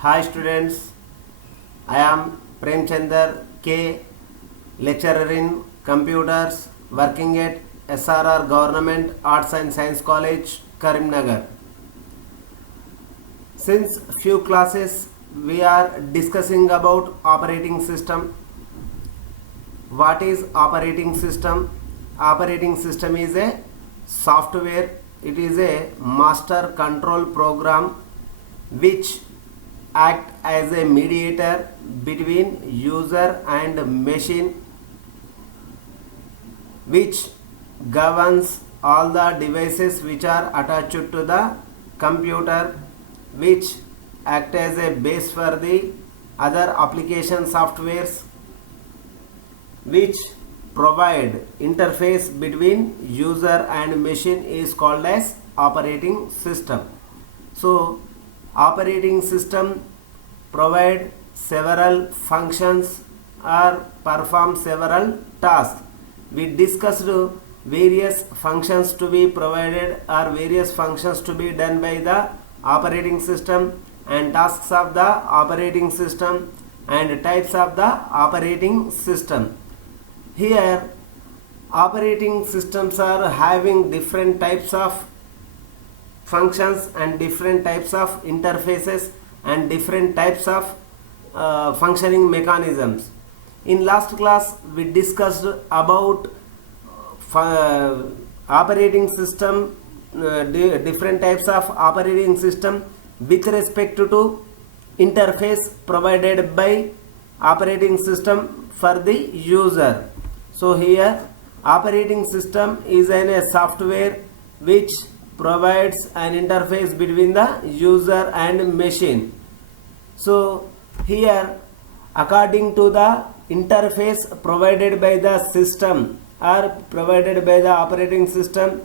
Hi students, I am Premchandar K, lecturer in computers working at SRR Government Arts and Science College, Karimnagar. Since few classes we are discussing about operating system. What is operating system? Operating system is a software. It is a master control program which act as a mediator between user and machine, which governs all the devices which are attached to the computer, which act as a base for the other application softwares, which provide interface between user and machine is called as operating system. So operating system provide several functions or perform several tasks. We discussed various functions to be provided or various functions to be done by the operating system and tasks of the operating system and types of the operating system. Here operating systems are having different types of functions and different types of interfaces and different types of functioning mechanisms. In last class we discussed about operating system, different types of operating system with respect to interface provided by operating system for the user. So here operating system is a software which provides an interface between the user and machine. So here according to the interface provided by the system or provided by the operating systems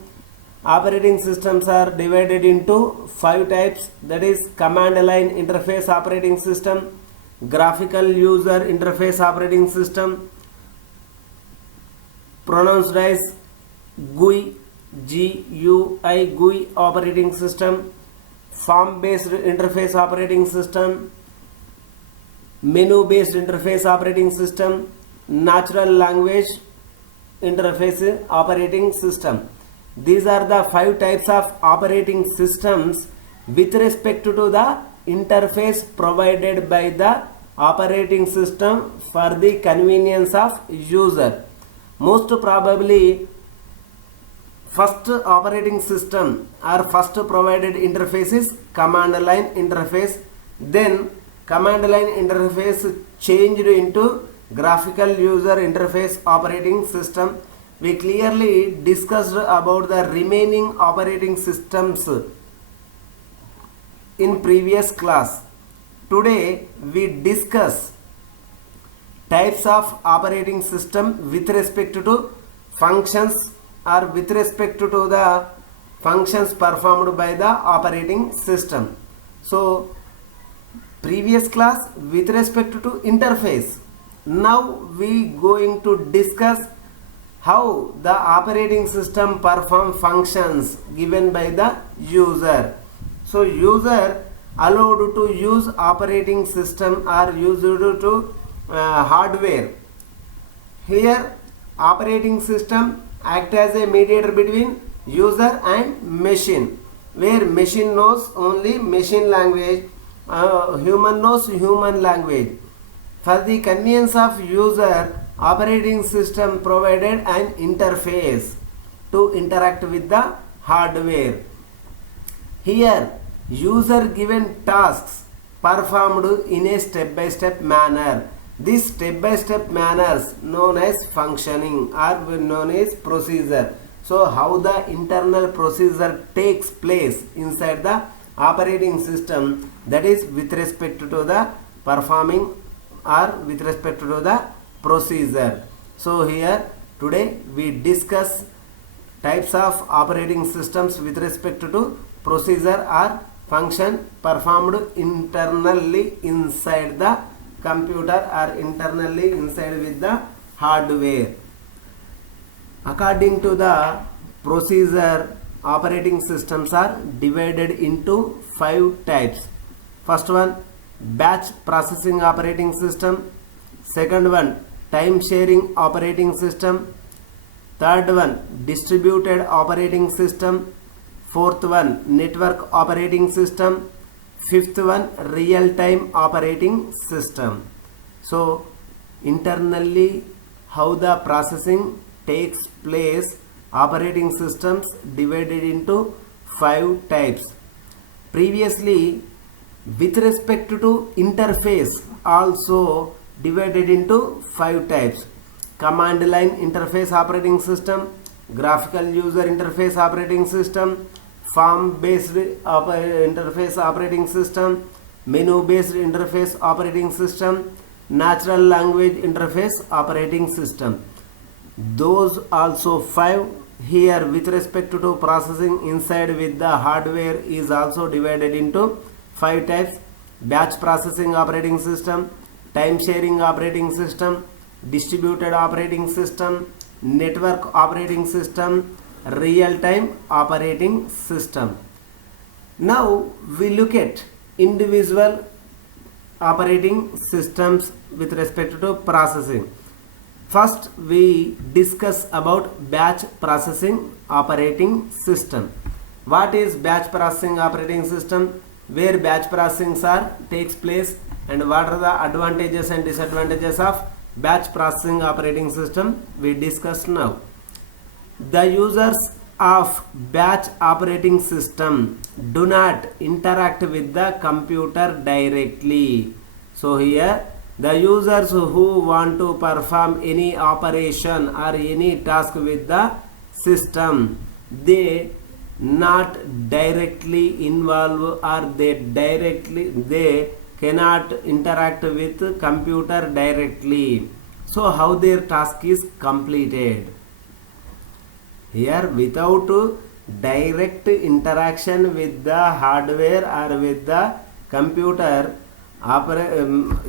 are divided into 5 types, that is command line interface operating system, graphical user interface operating system, pronounced as GUI, GUI operating system, form based interface operating system, menu based interface operating system, natural language interface operating system. These are the 5 types of operating systems with respect to the interface provided by the operating system for the convenience of user. Most probably first operating system or first provided interface is command line interface, then command line interface changed into graphical user interface operating system. We clearly discussed about the remaining operating systems in previous class. Today we discuss types of operating system with respect to functions or with respect to the functions performed by the operating system. So previous class with respect to interface. Now we going to discuss how the operating system perform functions given by the user. So user allowed to use operating system or used to hardware. Here operating system act as a mediator between user and machine, where machine knows only machine language, human knows human language. For the convenience of user, operating system provided an interface to interact with the hardware. Here user given tasks performed in a step-by-step manner. This step-by-step manners known as functioning or known as procedure. So how the internal procedure takes place inside the operating system, that is with respect to the performing or with respect to the procedure. So here today we discuss types of operating systems with respect to procedure or function performed internally inside the computer or internally inside with the hardware. According to the procedure, operating systems are divided into 5 types. First one, batch processing operating system. Second one, time sharing operating system. Third one, distributed operating system. Fourth one, network operating system. Fifth one, real time operating system. So internally how the processing takes place, operating systems divided into 5 types. Previously, with respect to interface, also divided into 5 types: command line interface operating system, graphical user interface operating system, form based interface operating system, menu based interface operating system, natural language interface operating system. Those also 5. Here with respect to processing inside with the hardware is also divided into 5 types: batch processing operating system, time sharing operating system, distributed operating system, network operating system, real time operating system. Now we look at individual operating systems with respect to processing. First we discuss about batch processing operating system. What is batch processing operating system? Where batch processing takes place, and what are the advantages and disadvantages of batch processing operating system we discuss now. The users of batch operating system do not interact with the computer directly. So here the users who want to perform any operation or any task with the system, they not directly involve, or they cannot interact with computer directly. So how their task is completed? Here without direct interaction with the hardware or with the computer,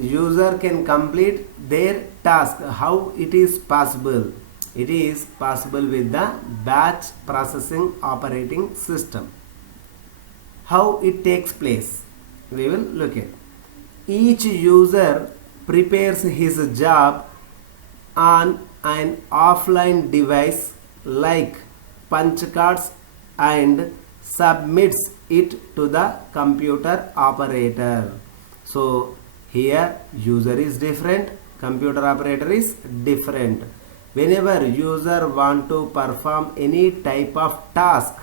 user can complete their task. How it is possible? It is possible with the batch processing operating system. How it takes place? We will look at. Each user prepares his job on an offline device like punch cards and submits it to the computer operator. So here user is different, computer operator is different. Whenever user want to perform any type of task,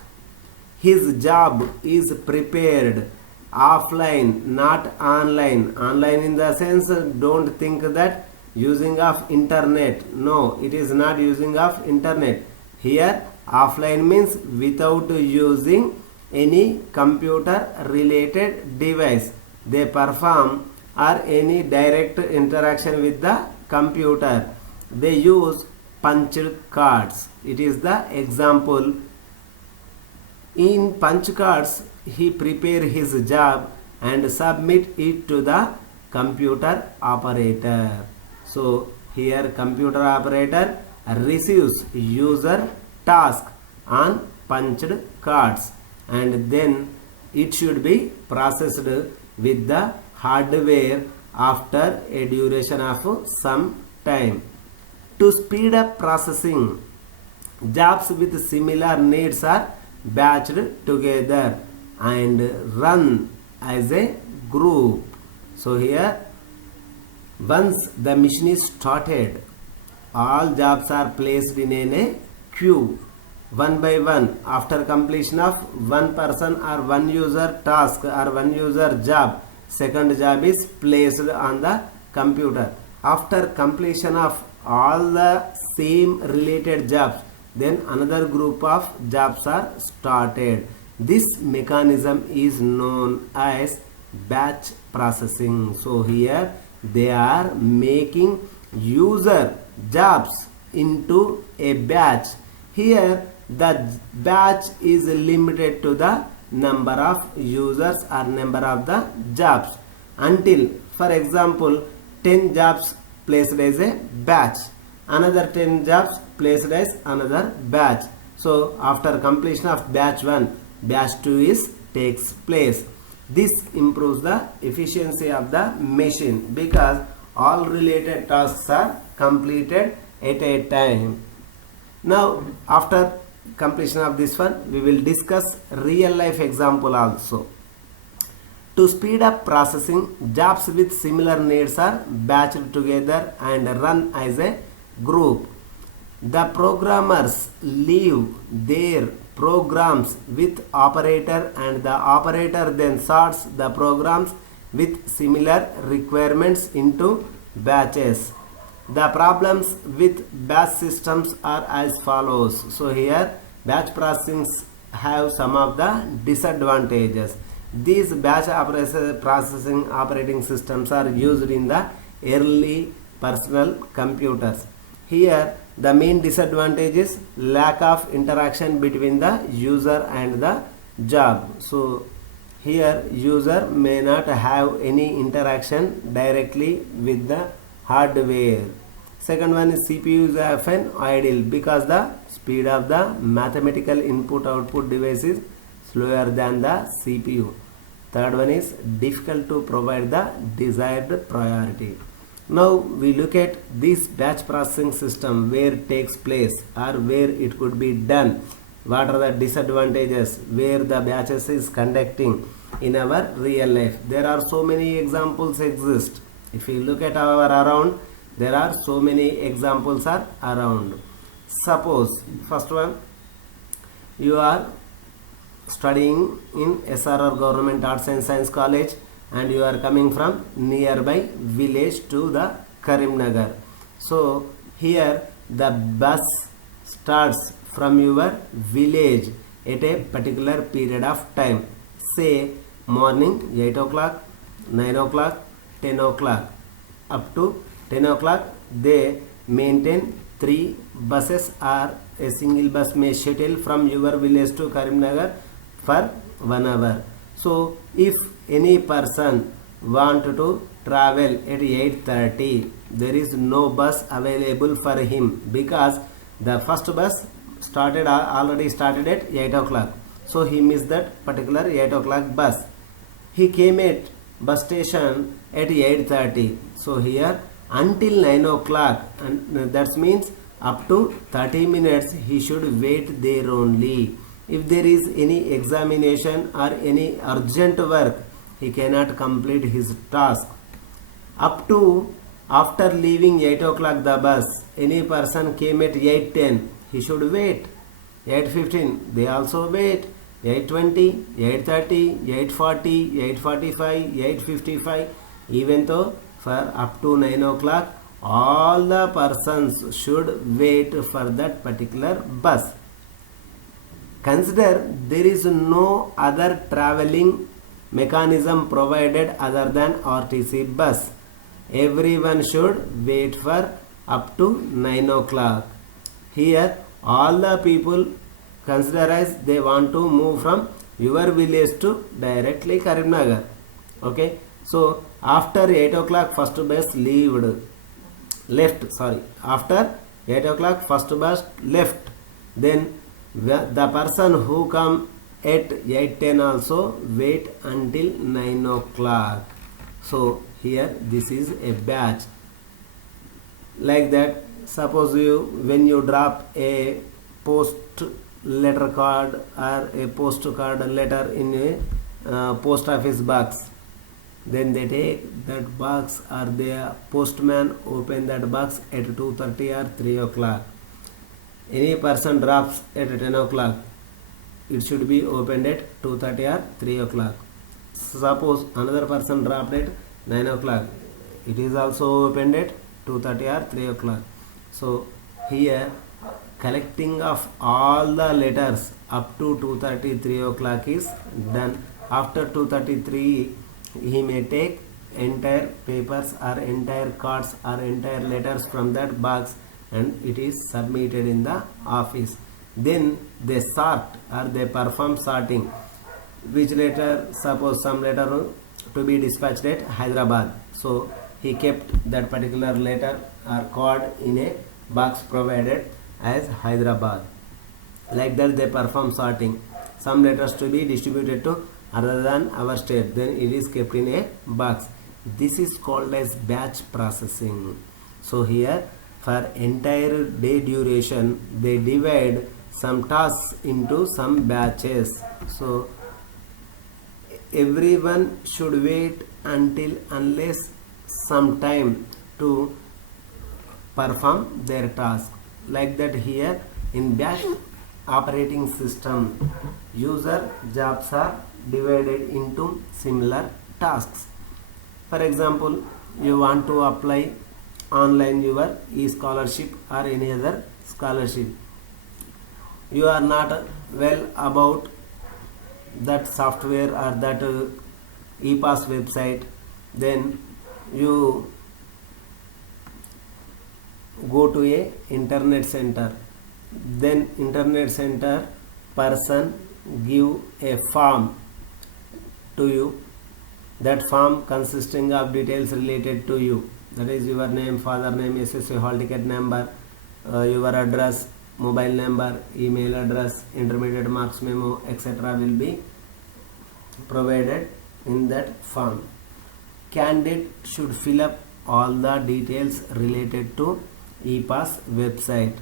his job is prepared offline, not online. Online in the sense, don't think that using of internet. No, it is not using of internet. Here offline means without using any computer related device. They perform or any direct interaction with the computer. They use punched cards. It is the example. In punch cards, he prepare his job and submit it to the computer operator. So here computer operator receives user task on punched cards, and then it should be processed with the hardware after a duration of some time. To speed up processing, jobs with similar needs are batched together and run as a group. So here once the machine is started, all jobs are placed in a queue one by one. After completion of one person or one user task or one user job, second job is placed on the computer. After completion of all the same related jobs, then another group of jobs are started. This mechanism is known as batch processing. So here they are making user jobs into a batch. Here the batch is limited to the number of users or number of the jobs until, for example, 10 jobs placed as a batch, another 10 jobs placed as another batch. So after completion of batch 1, batch 2 is takes place. This improves the efficiency of the machine because all related tasks are completed at a time. Now, after completion of this one, we will discuss real life example also. To speed up processing, jobs with similar needs are batched together and run as a group. The programmers leave their programs with operator and the operator then sorts the programs with similar requirements into batches. The problems with batch systems are as follows. So here batch processing have some of the disadvantages. These batch processing operating systems are used in the early personal computers. Here the main disadvantage is lack of interaction between the user and the job. So here user may not have any interaction directly with the hardware. Second one is CPU is often idle because the speed of the mathematical input output device is slower than the CPU. Third one is difficult to provide the desired priority. Now we look at this batch processing system, where it takes place or where it could be done. What are the disadvantages where the batches is conducting in our real life? There are so many examples exist. If we look at our around, there are so many examples are around. Suppose first one, you are studying in SRR Government Arts and Science College and you are coming from nearby village to the Karimnagar. So here the bus starts from your village at a particular period of time, say morning 8 o'clock, 9 o'clock, 10 o'clock. Up to 10 o'clock they maintain 3 buses, or a single bus may shuttle from your village to Karimnagar for 1 hour. So if any person want to travel at 8:30, there is no bus available for him because the first bus already started at 8 o'clock. So he missed that particular 8 o'clock bus. He came at bus station at 8:30. So here until 9 o'clock, and that means up to 30 minutes he should wait there only. If there is any examination or any urgent work, he cannot complete his task. Up to after leaving 8 o'clock the bus, any person came at 8:10, he should wait. 8:15, they also wait. 8:20, 8:30, 8:40, 8:45, 8:55, even though for up to 9 o'clock, all the persons should wait for that particular bus. Consider there is no other traveling mechanism provided other than RTC bus. Everyone should wait for up to 9 o'clock. Here all the people consider as they want to move from your village to directly Karimnagar. Okay, so after 8 o'clock first bus left. After 8 o'clock first bus left, then the person who come at 8:10 also wait until 9 o'clock. So here this is a batch. Like that, suppose when you drop a post letter card or a postcard letter in a post office box, then they take that box, or the postman open that box at 2:30 or 3 o'clock. Any person drops at 10 o'clock, it should be opened at 2:30 or 3 o'clock. Suppose another person dropped at 9 o'clock, it is also opened at 2:30 or 3 o'clock. So here collecting of all the letters up to 2:30, 3 o'clock is done. After 2:33, he may take entire papers or entire cards or entire letters from that box, and it is submitted in the office. Then they sort, or they perform sorting. Which letter, suppose some letter to be dispatched at Hyderabad, so he kept that particular letter or card in a box provided as Hyderabad. Like that they perform sorting. Some letters to be distributed to other than our state, then it is kept in a box. This is called as batch processing. So here for entire day duration they divide some tasks into some batches. So everyone should wait until unless some time to perform their task. Like that here in batch operating system, user jobs are divided into similar tasks. For example, you want to apply online your e-scholarship or any other scholarship. You are not well about that software or that e-pass website, then you go to a internet center. Then internet center person give a form to you. That form consisting of details related to you, that is your name, father name, SSC hall ticket number, your address, mobile number, email address, intermediate marks memo, etc. will be provided in that form. Candidate should fill up all the details related to e-pass website.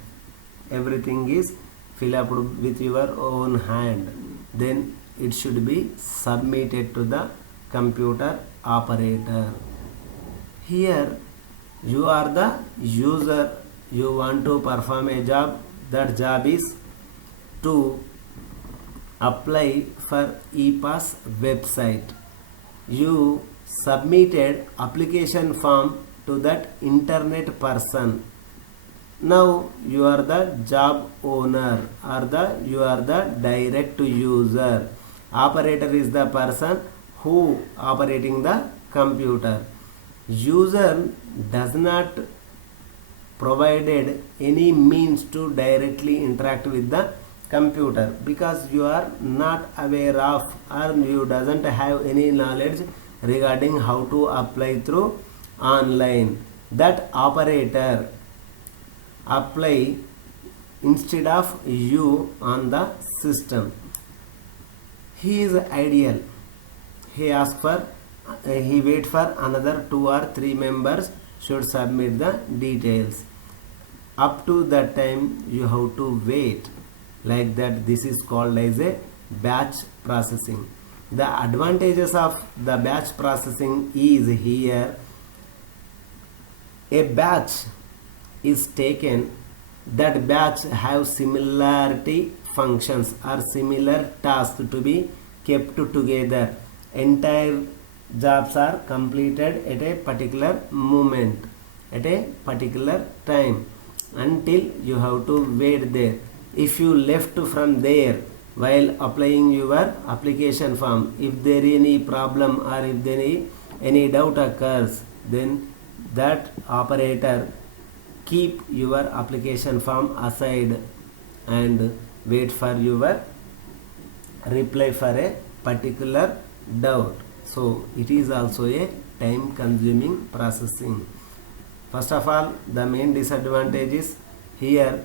Everything is fill up with your own hand. Then it should be submitted to the computer operator. Here you are the user, you want to perform a job. That job is to apply for e-pass website. You submitted application form to that internet person. Now you are the job owner or you are the direct user. Operator is the person who operating the computer. User does not provided any means to directly interact with the computer because you are not aware of or you doesn't have any knowledge regarding how to apply through online. That operator apply instead of you on the system. He is ideal. He ask for he wait for another 2 or 3 members should submit the details. Up to that time you have to wait. Like that, this is called as a batch processing. The advantages of the batch processing is here. A batch is taken, that batch have similarity functions or similar tasks to be kept together. Entire jobs are completed at a particular moment, at a particular time, until you have to wait there. If you left from there while applying your application form, if there is any problem or if there is any doubt occurs, then that operator keep your application form aside and wait for your reply for a particular doubt. So it is also a time consuming processing. First of all, the main disadvantage is here,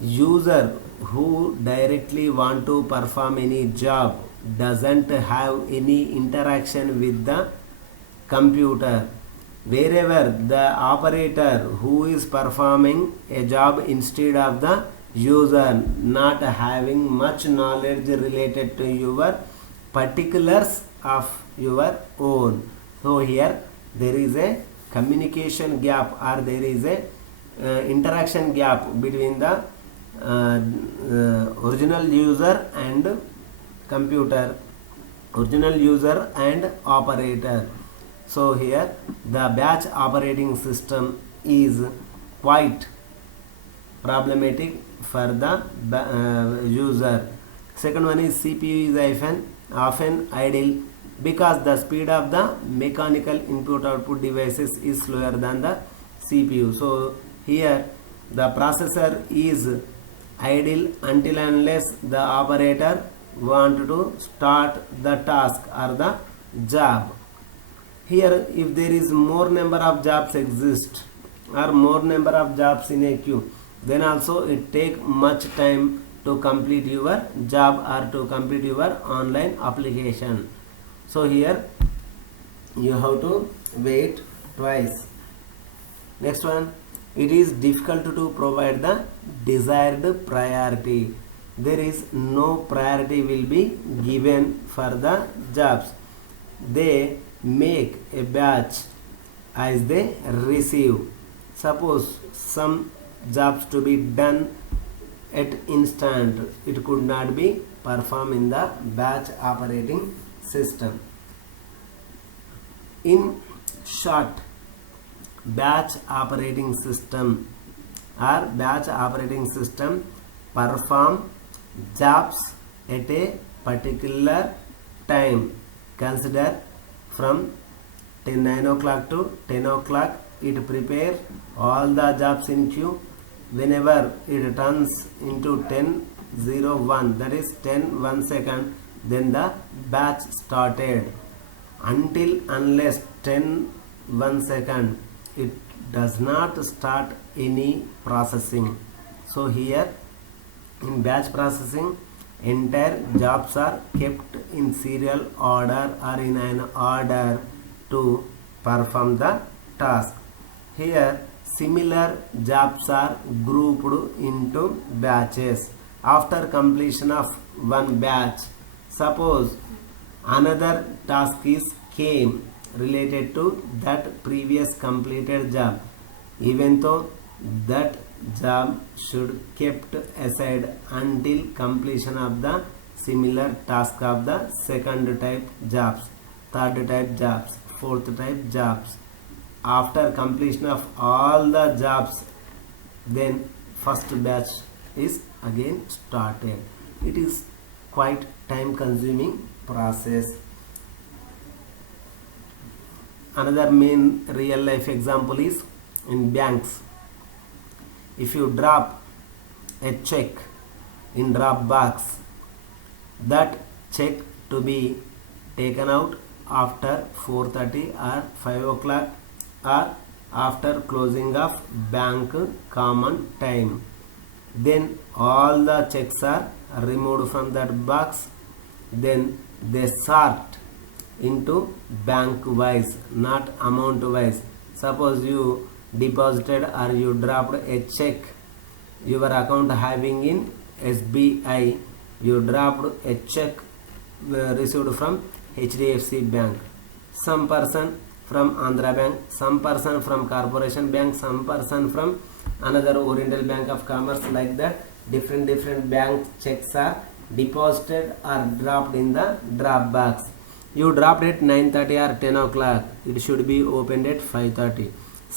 user who directly want to perform any job doesn't have any interaction with the computer. Wherever the operator who is performing a job instead of the user not having much knowledge related to your particulars of your own. So here there is a communication gap or there is a interaction gap between the original user and computer, original user and operator. So here the batch operating system is quite problematic for the user. Second one is CPU is often idle because the speed of the mechanical input output devices is slower than the CPU. So here the processor is idle until unless the operator want to start the task or the job. Here if there is more number of jobs exist or more number of jobs in a queue, then also it take much time to complete your job or to complete your online application. So here you have to wait twice. Next one, it is difficult to provide the desired priority. There is no priority will be given for the jobs. They make a batch as they receive. Suppose some jobs to be done at instant, it could not be performed in the batch operating system. In short, batch operating system perform jobs at a particular time. Consider from 9 o'clock to 10 o'clock, it prepare all the jobs in queue. Whenever it turns into 10:01, that is 10 second, then the batch started. Until unless 10 second, it does not start any processing. So here in batch processing, entire jobs are kept in serial order or in an order to perform the task. Here similar jobs are grouped into batches. After completion of one batch, suppose another task is came related to that previous completed job, even though that job should kept aside until completion of the similar task of the second type jobs, third type jobs, fourth type jobs. After completion of all the jobs, then first batch is again started. It is quite time consuming process. Another main real life example is in banks. If you drop a check in drop box, that check to be taken out after 4:30 or 5 o'clock or after closing of bank common time. Then all the checks are removed from that box. Then they sort into bank wise, not amount wise. Suppose you deposited or you dropped a check, your account having in SBI, you dropped a check received from HDFC Bank. Some person from Andhra Bank, some person from Corporation Bank, some person from another Oriental Bank of Commerce, like that different bank checks are deposited or dropped in the drop box. You dropped at 9:30 or 10 o'clock, it should be opened at 5:30.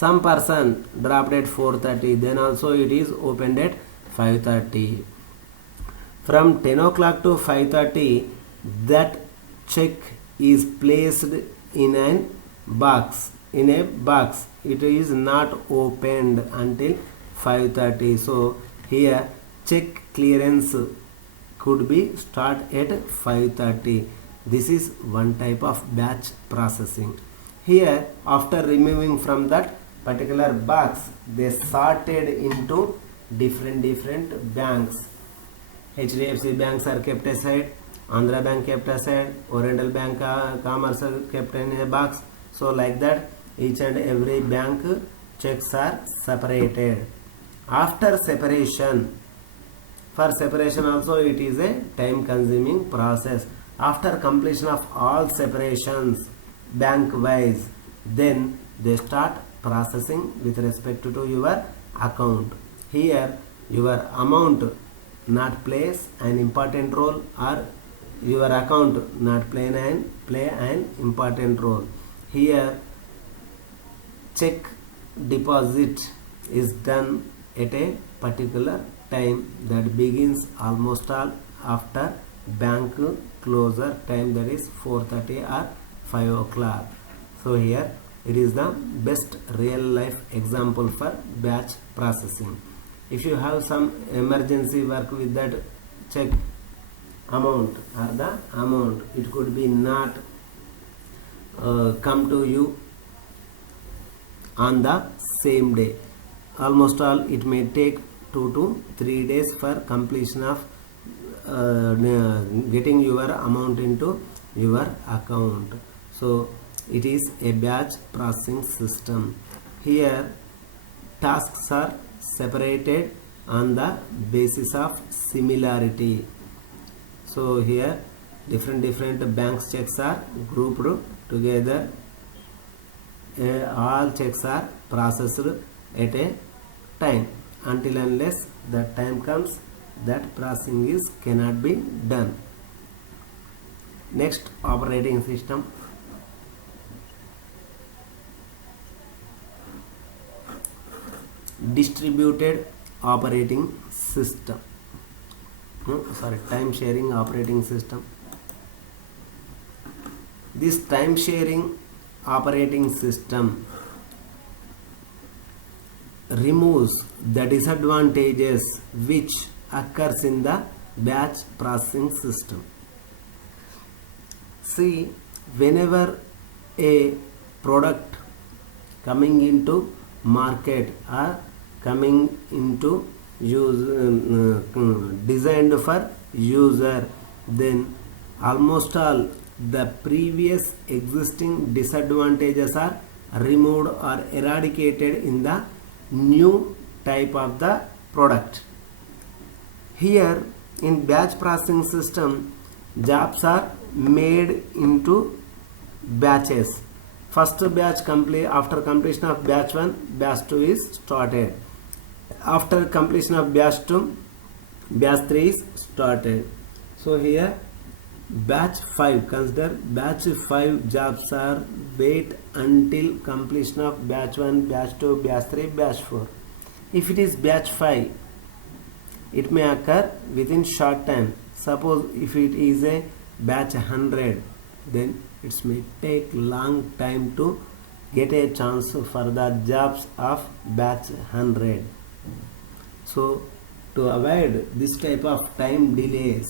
Some person dropped at 4:30, then also it is opened at 5:30. From 10 o'clock to 5:30, that check is placed in a box. It is not opened until 5:30. So here check clearance could be start at 5:30. This is one type of batch processing. Here after removing from that particular box, they sorted into different banks. HDFC banks are kept aside, Andhra Bank kept aside, Oriental Bank Commerce kept in a box. So like that each and every bank checks are separated. After separation, for separation also it is a time consuming process. After completion of all separations bank wise, then they start processing with respect to your account. Here your amount not plays an important role, or your account not play an important role. Here check deposit is done at a particular time that begins almost all after bank closure time, that is 4:30 or 5 o'clock. So here it is the best real life example for batch processing. If you have some emergency work with that check amount or the amount, it could be not come to you on the same day. Almost all it may take 2 to 3 days for completion of getting your amount into your account. So it is a batch processing system. Here tasks are separated on the basis of similarity. So here different banks checks are grouped together. All checks are processed at a time. Until unless that time comes, that processing is cannot be done. Next, operating system. Distributed operating system. Time sharing operating system. This time sharing operating system removes the disadvantages which occurs in the batch processing system. See, whenever a product coming into market or coming into use designed for user, then almost all the previous existing disadvantages are removed or eradicated in the new type of the product. Here in batch processing system, jobs are made into batches. First batch complete, after completion of batch 1, batch 2 is started. After completion of batch 2, batch 3 is started. So here batch 5, consider batch 5 jobs are wait until completion of batch 1, batch 2, batch 3, batch 4. If it is batch 5, it may occur within short time. Suppose if it is a batch 100, then it may take long time to get a chance for the jobs of batch 100. So to avoid this type of time delays,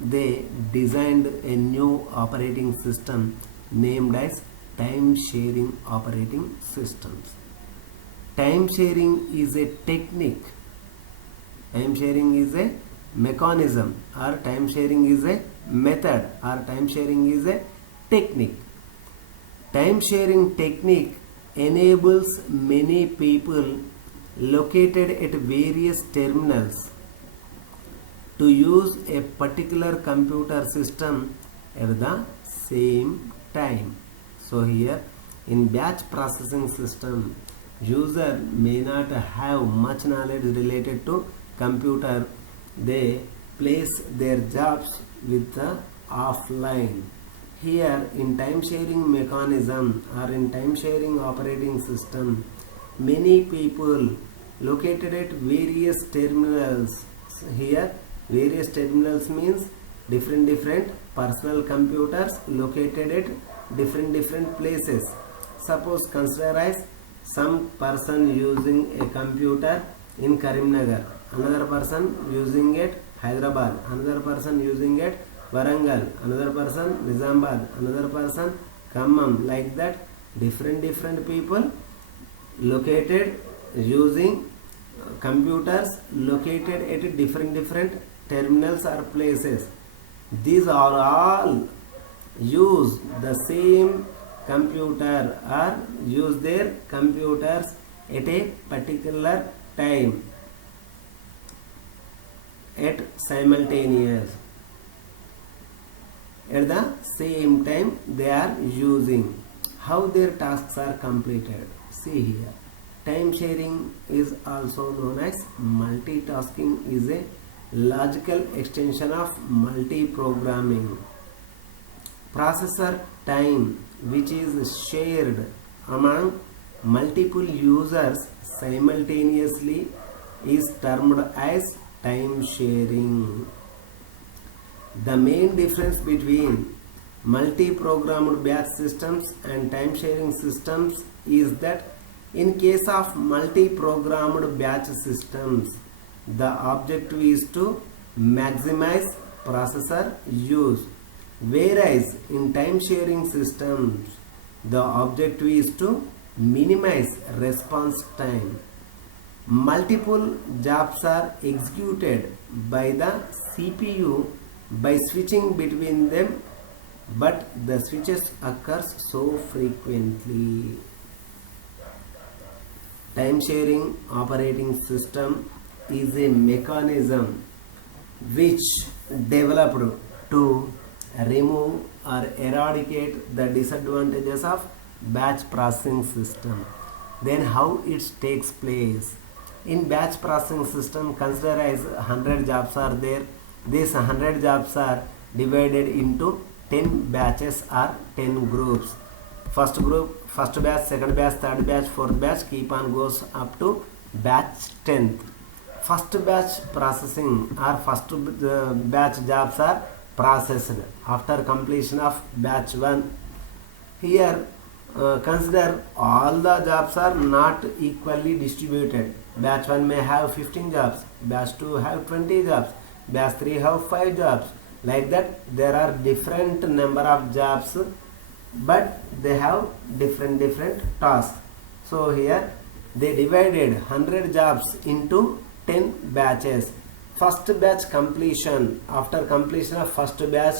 they designed a new operating system named as time sharing operating systems. Time sharing is a technique. Time sharing is a mechanism, or time sharing is a method, or time sharing is a technique. Time sharing technique enables many people located at various terminals to use a particular computer system at the same time. So here in batch processing system, user may not have much knowledge related to computer. They place their jobs with the offline. Here in time sharing mechanism or in time sharing operating system, many people located at various terminals. Here various terminals means different personal computers located at different places. Suppose consider as some person using a computer in Karimnagar, another person using it Hyderabad, another person using it Warangal, another person Nizamabad, another person Khammam. Like that, different people located using computers located at different terminals or places. These are all use the same computer or use their computers at a particular time at simultaneous. At the same time they are using. How their tasks are completed? See here. Time sharing is also known as multitasking, is a logical extension of multi-programming. Processor time, which is shared among multiple users simultaneously, is termed as time sharing. The main difference between multi-programmed batch systems and time sharing systems is that in case of multi-programmed batch systems, the objective is to maximize processor use, whereas in time sharing systems, the objective is to minimize response time. multiple jobs are executed by the CPU by switching between them, but the switches occurs so frequently. Time sharing operating system is a mechanism which developed to remove or eradicate the disadvantages of batch processing system. Then how it takes place? In batch processing system, consider as 100 jobs are there. These 100 jobs are divided into 10 batches or 10 groups. First group, first batch, second batch, third batch, fourth batch, keep on goes up to batch 10th. First batch processing or first batch jobs are processed after completion of batch 1. Here consider all the jobs are not equally distributed. Batch 1 may have 15 jobs, batch 2 have 20 jobs, batch 3 have 5 jobs. Like that there are different number of jobs, but they have different tasks. So here they divided 100 jobs into 10 batches. First batch completion, after completion of first batch,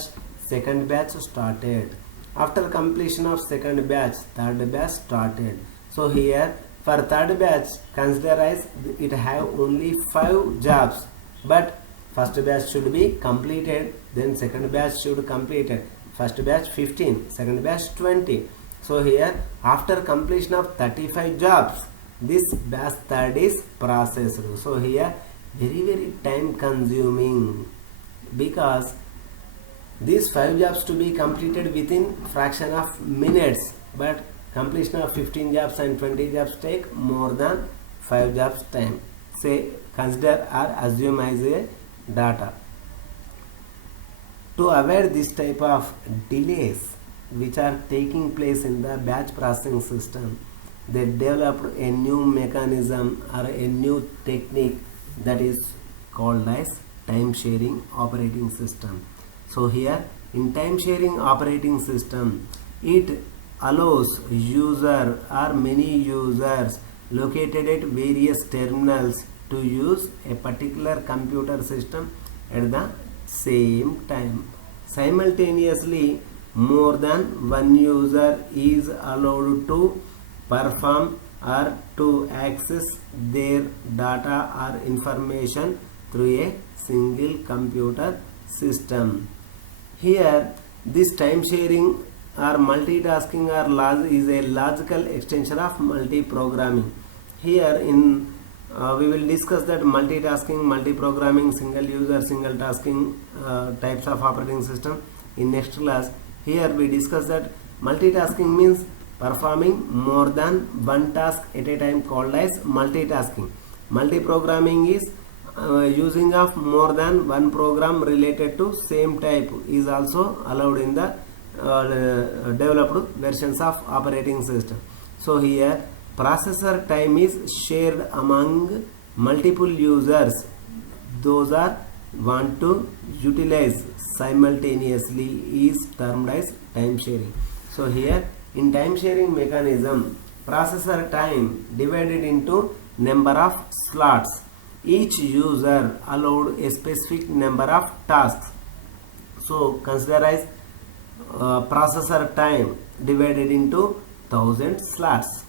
second batch started. After completion of second batch, third batch started. So here for third batch, consider as it have only 5 jobs, but first batch should be completed, then second batch should completed. First batch 15, second batch 20. So here after completion of 35 jobs, this batch third is processed. So here very time consuming, because these 5 jobs to be completed within fraction of minutes, but completion of 15 jobs and 20 jobs take more than 5 jobs time. Say consider or assume as a data. To avoid this type of delays which are taking place in the batch processing system, they developed a new mechanism or a new technique that is called as time sharing operating system. So here in time sharing operating system, it allows user or many users located at various terminals to use a particular computer system at the same time. Simultaneously, more than one user is allowed to perform or to access their data or information through a single computer system. Here, this time sharing or multitasking or is a logical extension of multi-programming. Here in we will discuss that multitasking, multi-programming, single user, single tasking types of operating system in next class. Here we discuss that multitasking means performing more than one task at a time, called as multitasking. Multi-programming is using of more than one program related to same type is also allowed in the developed versions of operating system. So here processor time is shared among multiple users. Those are want to utilize simultaneously is termed as time sharing. So here in time sharing mechanism, processor time divided into number of slots. Each user allowed a specific number of tasks. So consider as processor time divided into 1000 slots.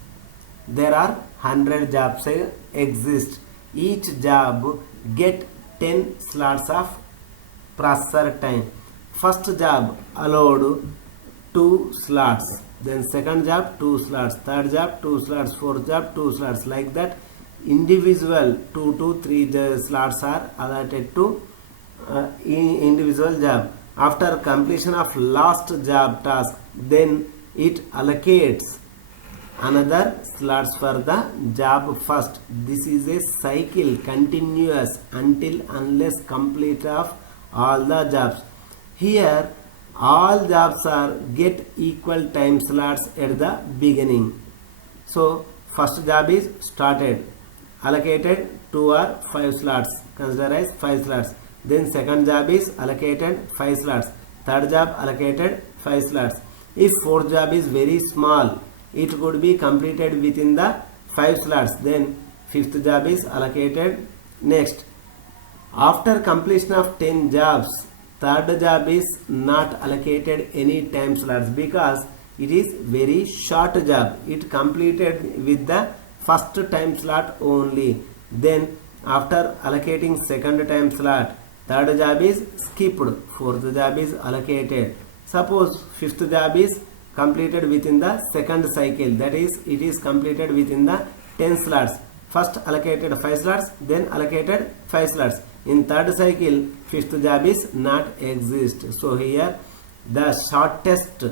There are 100 jobs exist. Each job get 10 slots of processor time. First job allowed 2 slots, then second job 2 slots, third job 2 slots, fourth job 2 slots. Like that individual 2 to 3 slots are allotted to individual job. After completion of last job task, then it allocates another slots for the job first. This is a cycle continuous until unless complete of all the jobs. Here all jobs are get equal time slots at the beginning. So first job is started, allocated 2 or 5 slots, consider as 5 slots. Then second job is allocated 5 slots, third job allocated 5 slots. If fourth job is very small, it could be completed within the 5 slots. Then fifth job is allocated. Next, after completion of 10 jobs, third job is not allocated any time slots because it is very short job. It completed with the first time slot only. Then after allocating second time slot, third job is skipped, fourth job is allocated. Suppose fifth job is completed within the second cycle, that is it is completed within the 10 slots. First allocated 5 slots, then allocated 5 slots. In third cycle, fifth job is not exist. So here the shortest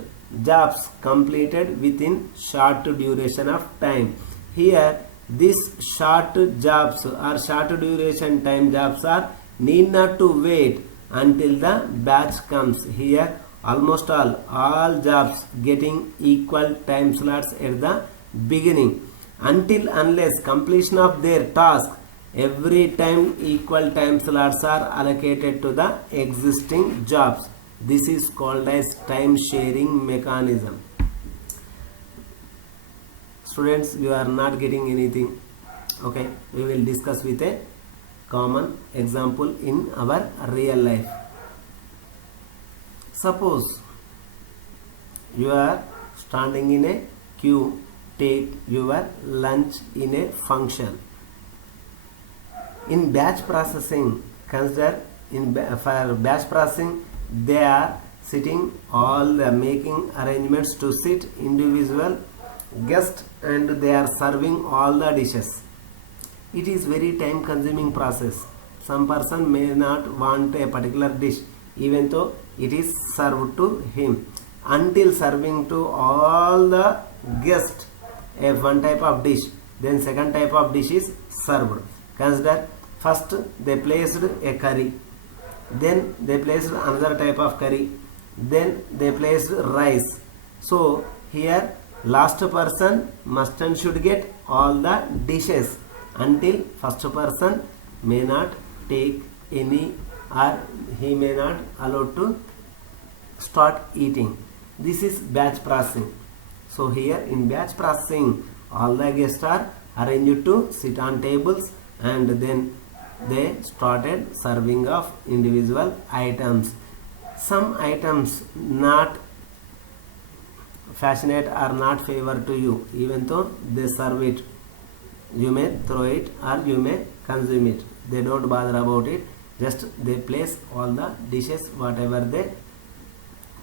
jobs completed within short duration of time. Here these short jobs or short duration time jobs are need not to wait until the batch comes. Here almost all jobs getting equal time slots at the beginning. Until unless completion of their task, every time equal time slots are allocated to the existing jobs. This is called as time sharing mechanism. Students, you are not getting anything. Okay, we will discuss with a common example in our real life. Suppose you are standing in a queue, take your lunch in a function. In batch processing, consider for batch processing, they are sitting all making arrangements to sit individual guests and they are serving all the dishes. It is very time consuming process. Some person may not want a particular dish even though it is served to him. Until serving to all the guests a one type of dish, then second type of dish is served. Consider first they placed a curry, then they placed another type of curry, then they placed rice. So here last person must and should get all the dishes until first person may not take any or he may not allowed to start eating. This is batch processing. So here in batch processing, all the guests are arranged to sit on tables and then they started serving of individual items. Some items not fascinate or not favor to you, even though they serve it, you may throw it or you may consume it. They don't bother about it, just they place all the dishes whatever they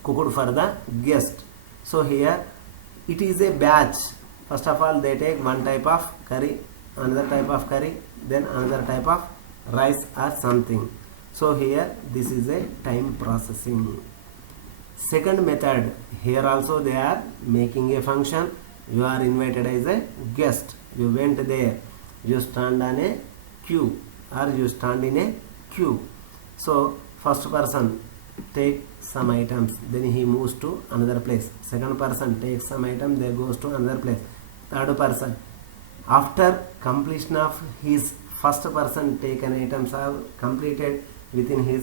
cooked for the guest. So here it is a batch. First of all they take one type of curry, another type of curry, then another type of rice or something. So here this is a time processing. Second method, here also they are making a function. You are invited as a guest, you went there, you stand on a queue or you stand in a queue. So first person take some items, then he moves to another place. Second person takes some item, they goes to another place. Third person, after completion of his first person taken items are completed within his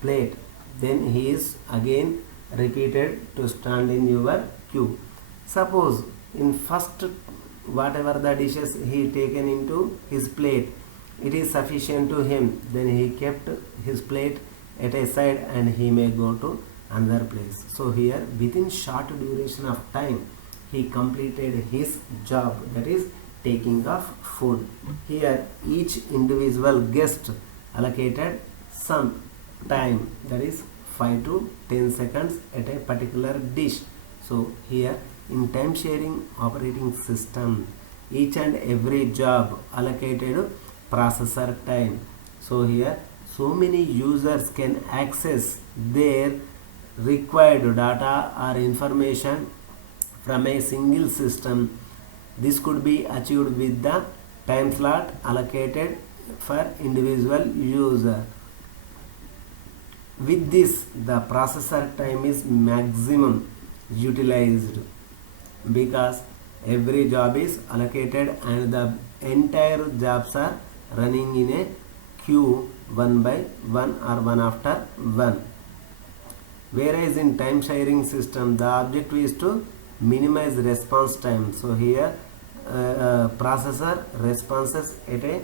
plate, then he is again repeated to stand in your queue. Suppose in first whatever the dishes he taken into his plate, it is sufficient to him, then he kept his plate at a side and he may go to another place. So here within short duration of time he completed his job, that is taking of food. Here each individual guest allocated some time, that is 5 to 10 seconds at a particular dish. So here in time sharing operating system, each and every job allocated processor time. So here so many users can access their required data or information from a single system. This could be achieved with the time slot allocated for individual user. With this, the processor time is maximum utilized because every job is allocated and the entire jobs are running in a queue one by one or one after one. Whereas in time sharing system, the objective is to minimize response time. So here processor responses at a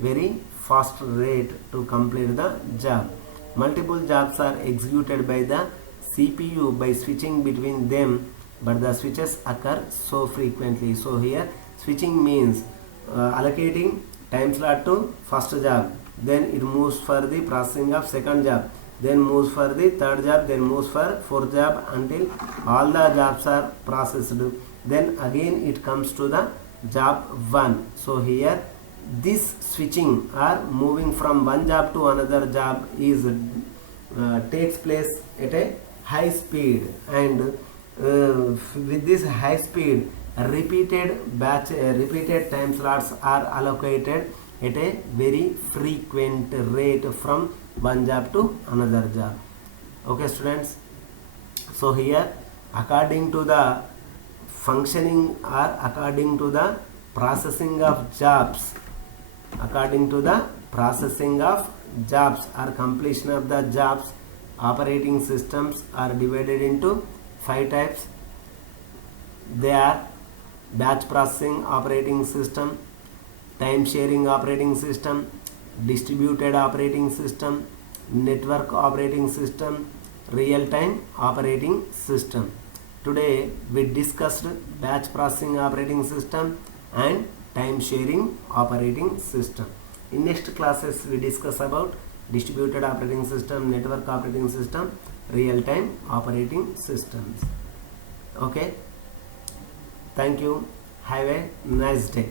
very fast rate to complete the job. Multiple jobs are executed by the CPU by switching between them, but the switches occur so frequently. So here switching means allocating time slot to first job, then it moves for the processing of second job, then moves for the third job, then moves for fourth job until all the jobs are processed. Then again it comes to the job 1. So here this switching or moving from one job to another job is takes place at a high speed, and with this high speed repeated time slots are allocated at a very frequent rate from one job to another job. Okay students, so here according to the functioning or according to the processing of jobs, according to the processing of jobs or completion of the jobs, operating systems are divided into 5 types. They are batch processing operating system, time sharing operating system, distributed operating system, network operating system, real time operating system. Today we discussed batch processing operating system and time sharing operating system. In next classes we discuss about distributed operating system, network operating system, real time operating systems. Okay, thank you, have a nice day.